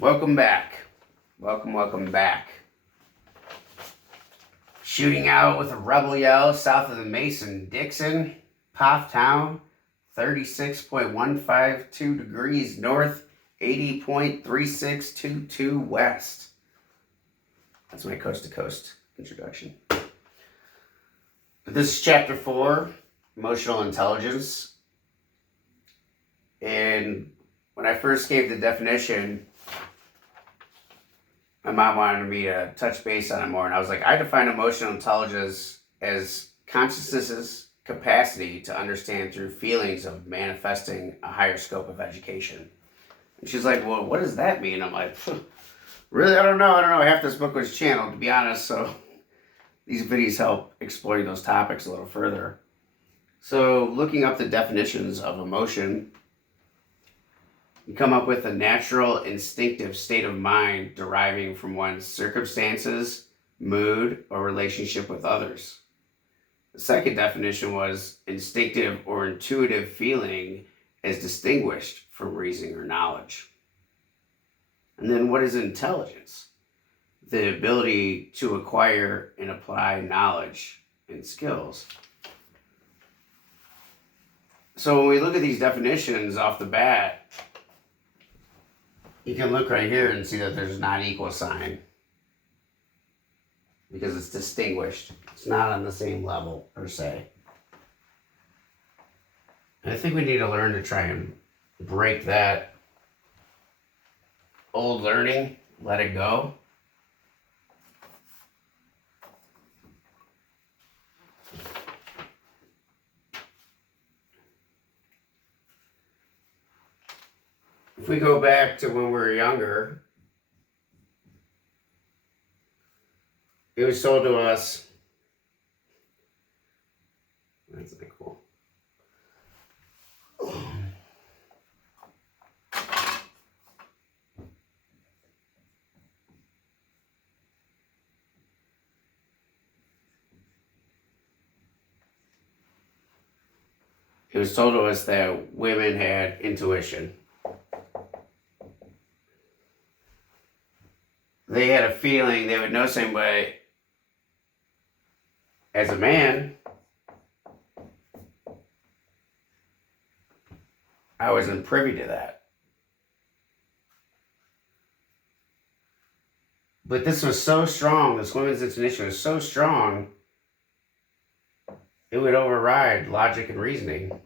Welcome back. Welcome back. Shooting out with a rebel yell south of the Mason Dixon, Town, 36.152 degrees north, 80.3622 west. That's my coast to coast introduction. This is chapter 4, emotional intelligence. And when I first gave the definition, my mom wanted me to touch base on it more, and I was like, I define emotional intelligence as consciousness's capacity to understand through feelings of manifesting a higher scope of education. And she's like, well, what does that mean? I'm like, really? I don't know. Half this book was channeled, to be honest, so these videos help exploring those topics a little further. So looking up the definitions of emotion, you come up with a natural, instinctive state of mind deriving from one's circumstances, mood, or relationship with others. The second definition was instinctive or intuitive feeling as distinguished from reasoning or knowledge. And then what is intelligence? The ability to acquire and apply knowledge and skills. So when we look at these definitions off the bat, you can look right here and see that there's not equal sign because it's distinguished. It's not on the same level per se. And I think we need to learn to try and break that old learning, let it go. If we go back to when we were younger, it was told to us, that's not cool. It was told to us that women had intuition. They had a feeling they would know somebody. As a man, I wasn't privy to that. But this was so strong, this women's intuition was so strong, it would override logic and reasoning.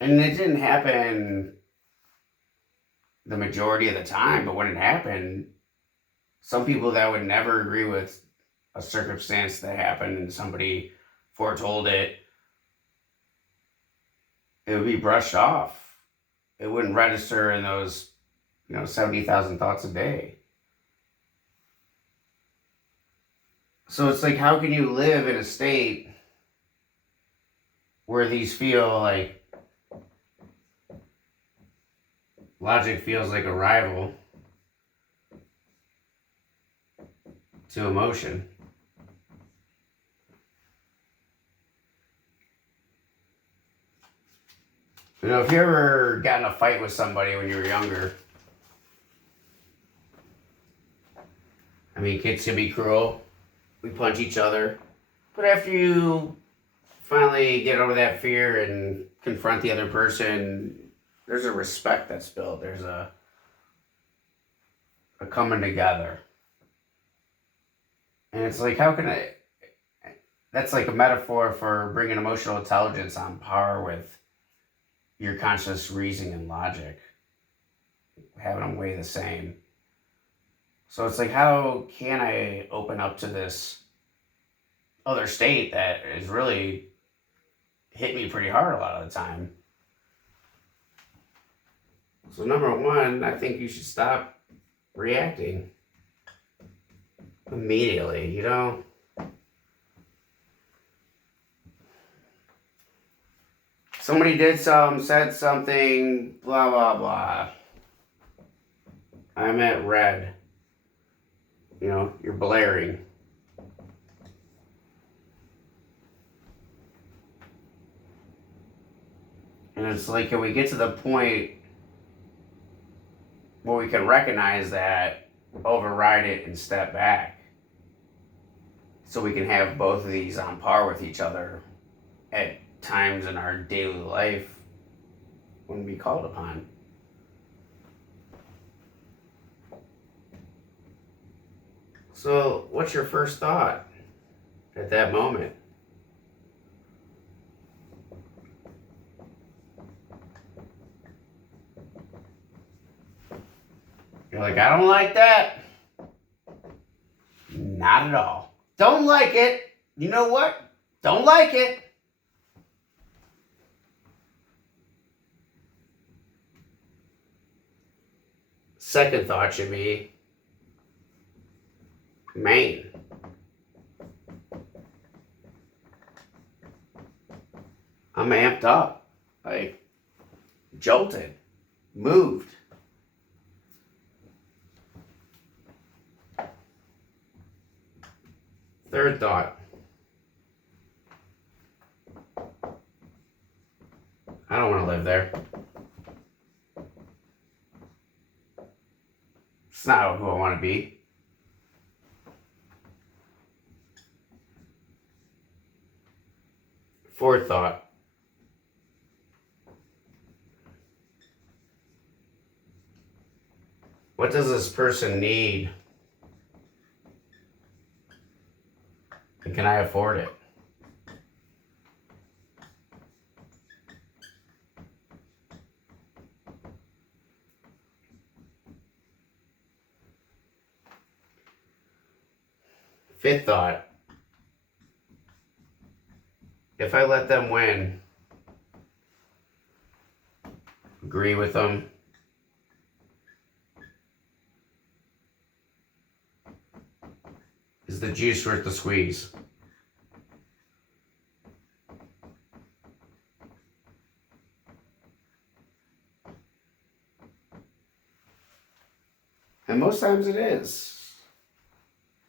And it didn't happen the majority of the time, but when it happened, some people that would never agree with a circumstance that happened and somebody foretold it, it would be brushed off. It wouldn't register in those, 70,000 thoughts a day. So it's like, how can you live in a state where these feel like logic feels like a rival to emotion? If you ever got in a fight with somebody when you were younger, kids can be cruel. We punch each other. But after you finally get over that fear and confront the other person, there's a respect that's built. There's a coming together. And it's like, that's like a metaphor for bringing emotional intelligence on par with your conscious reasoning and logic, having them weigh the same. So it's like, how can I open up to this other state that has really hit me pretty hard a lot of the time? So number one, I think you should stop reacting immediately, Somebody did something, said something, blah, blah, blah. I'm at red. You're blaring. And it's like, can we get to the point where we can recognize that, override it, and step back so we can have both of these on par with each other at times in our daily life when we called upon. So, what's your first thought at that moment? You're like, I don't like that. Not at all. Don't like it. You know what? Don't like it. Second thought should be, man, I'm amped up. Like, jolted, moved. Third thought, I don't want to live there. It's not who I want to be. Fourth thought, what does this person need? And can I afford it? Fifth thought, if I let them win, agree with them, is the juice worth the squeeze? And most times it is.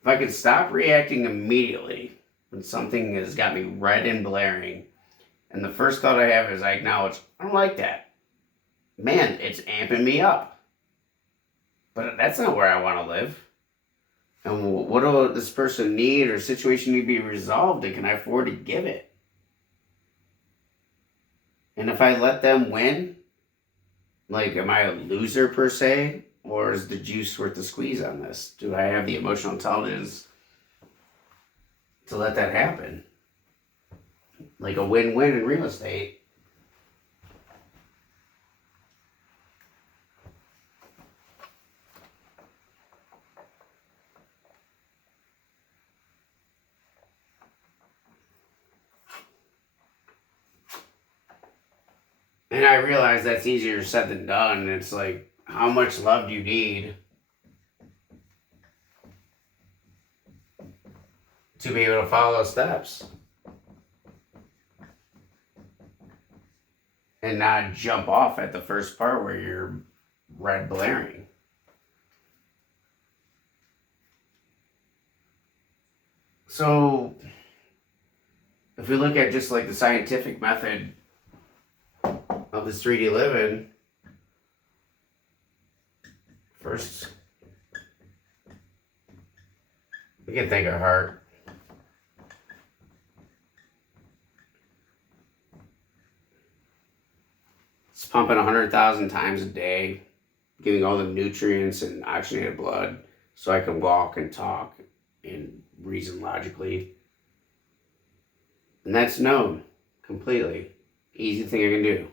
If I could stop reacting immediately when something has got me red and blaring, and the first thought I have is I acknowledge, I don't like that. Man, it's amping me up. But that's not where I want to live. And what do this person need or situation need to be resolved, and can I afford to give it? And if I let them win, like, am I a loser per se? Or is the juice worth the squeeze on this? Do I have the emotional intelligence to let that happen? Like a win-win in real estate. And I realize that's easier said than done. It's like, how much love do you need to be able to follow those steps? And not jump off at the first part where you're red blaring. So, if we look at just like the scientific method of this 3D living, first, we can thank our heart. It's pumping 100,000 times a day, giving all the nutrients and oxygenated blood so I can walk and talk and reason logically. And that's known completely. Easy thing I can do.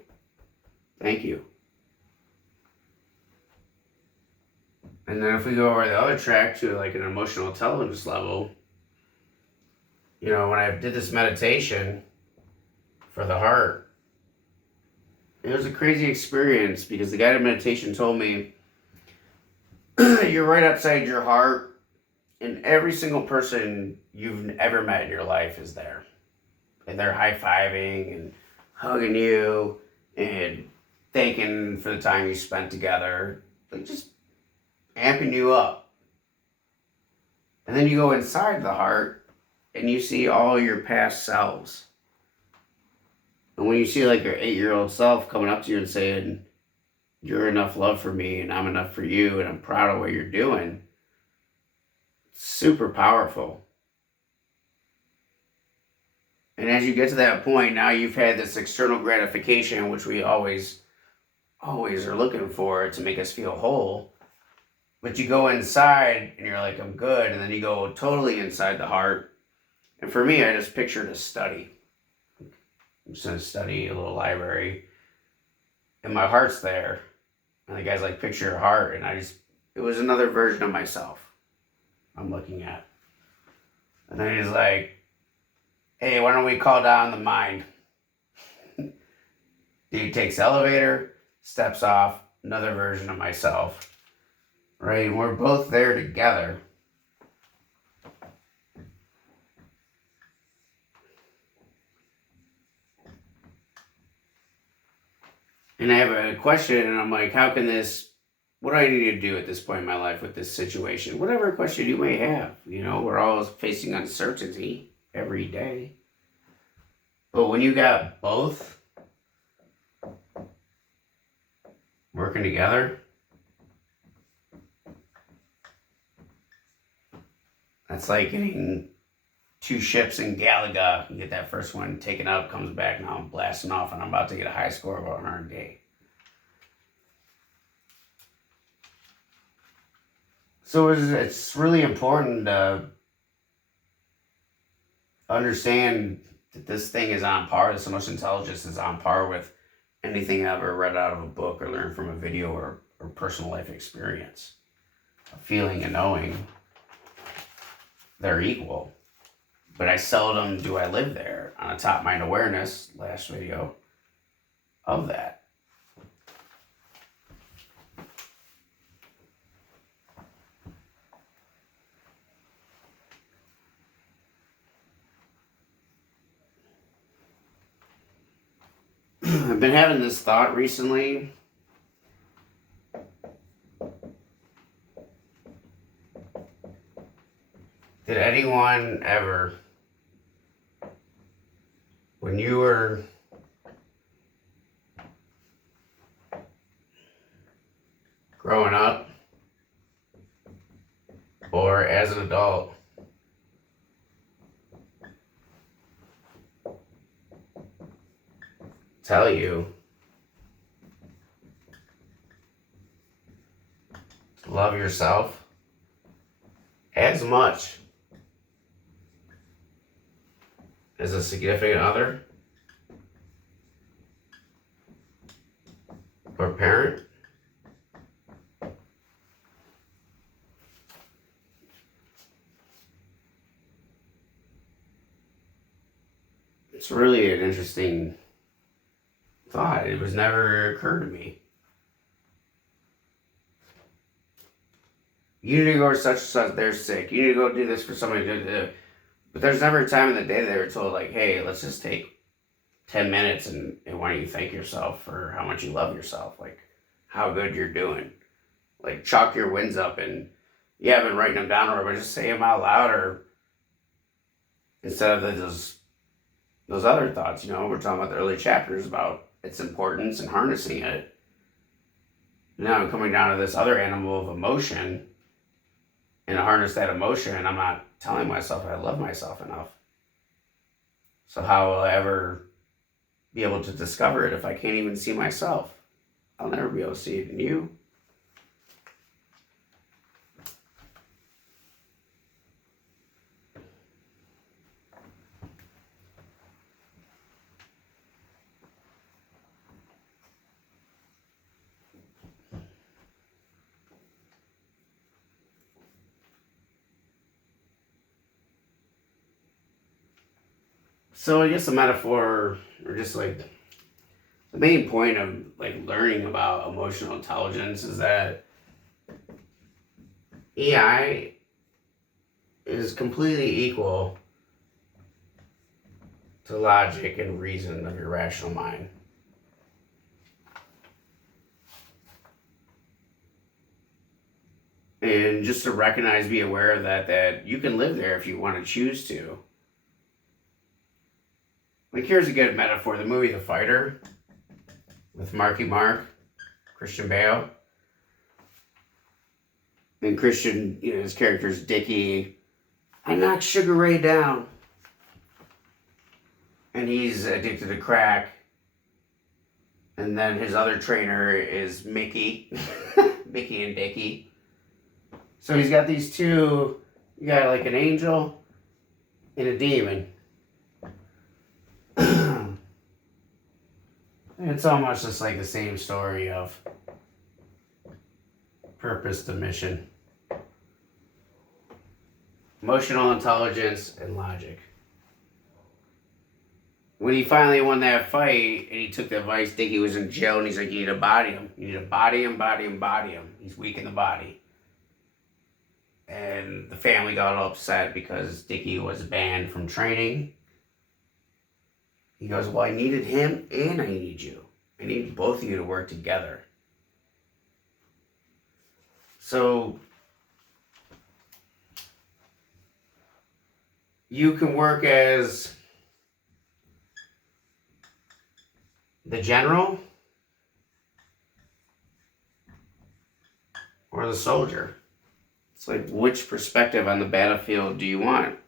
Thank you. And then if we go over the other track to like an emotional intelligence level, you know, when I did this meditation for the heart, it was a crazy experience because the guided meditation told me you're right outside your heart, and every single person you've ever met in your life is there. And they're high-fiving and hugging you and thanking for the time you spent together. Like, just amping you up. And then you go inside the heart and you see all your past selves. And when you see like your 8-year-old self coming up to you and saying, "You're enough love for me and I'm enough for you and I'm proud of what you're doing," it's super powerful. And as you get to that point, now you've had this external gratification, which we always are looking for to make us feel whole. But you go inside and you're like, "I'm good." And then you go totally inside the heart. And for me, I just pictured a study. I'm just going to study a little library. And my heart's there. And the guy's like, "Picture your heart." And it was another version of myself I'm looking at. And then he's like, "Hey, why don't we call down the mind?" Dude takes the elevator, steps off, another version of myself. Right? And we're both there together. And I have a question, and I'm like, what do I need to do at this point in my life with this situation? Whatever question you may have, we're always facing uncertainty every day. But when you got both working together, that's like getting two ships in Galaga. You get that first one taken out, comes back, now I'm blasting off, and I'm about to get a high score of 100K. So it's really important to understand that this thing is on par, this emotional intelligence is on par with anything I ever read out of a book or learned from a video or personal life experience. A feeling and knowing they're equal. But I seldom do I live there on a top mind awareness, last video, of that. I've been having this thought recently. Did anyone ever, when you were growing up or as an adult, tell you to love yourself as much as a significant other or parent? It's really an interesting thought. It was never occurred to me. You need to go to such and such, they're sick. You need to go do this for somebody. But there's never a time in the day they were told, like, "Hey, let's just take 10 minutes and why don't you thank yourself for how much you love yourself? Like, how good you're doing. Like, chalk your wins up and, yeah, I've been writing them down, or but just say them out loud, or instead of those other thoughts, we're talking about the early chapters about its importance and harnessing it. Now I'm coming down to this other animal of emotion, and to harness that emotion, I'm not telling myself I love myself enough. So how will I ever be able to discover it if I can't even see myself? I'll never be able to see it in you. So I guess the metaphor, or just like the main point of like learning about emotional intelligence, is that AI is completely equal to logic and reason of your rational mind. And just to recognize, be aware of that you can live there if you want to choose to. Like, here's a good metaphor. The movie The Fighter with Marky Mark, Christian Bale. And Christian, his character's Dickie. I knocked Sugar Ray down. And he's addicted to crack. And then his other trainer is Mickey. Mickey and Dickie. So he's got these two. You got like an angel and a demon. It's almost just like the same story of purpose to mission. Emotional intelligence and logic. When he finally won that fight and he took the advice, Dickie was in jail, and he's like, you need to body him. You need to body him, body him, body him. He's weak in the body. And the family got all upset because Dickie was banned from training. He goes, well, I needed him and I need you. I need both of you to work together. So you can work as the general or the soldier. It's like, which perspective on the battlefield do you want?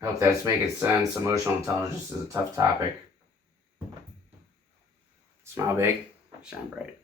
I hope that's making sense. Emotional intelligence is a tough topic. Smile big, shine bright.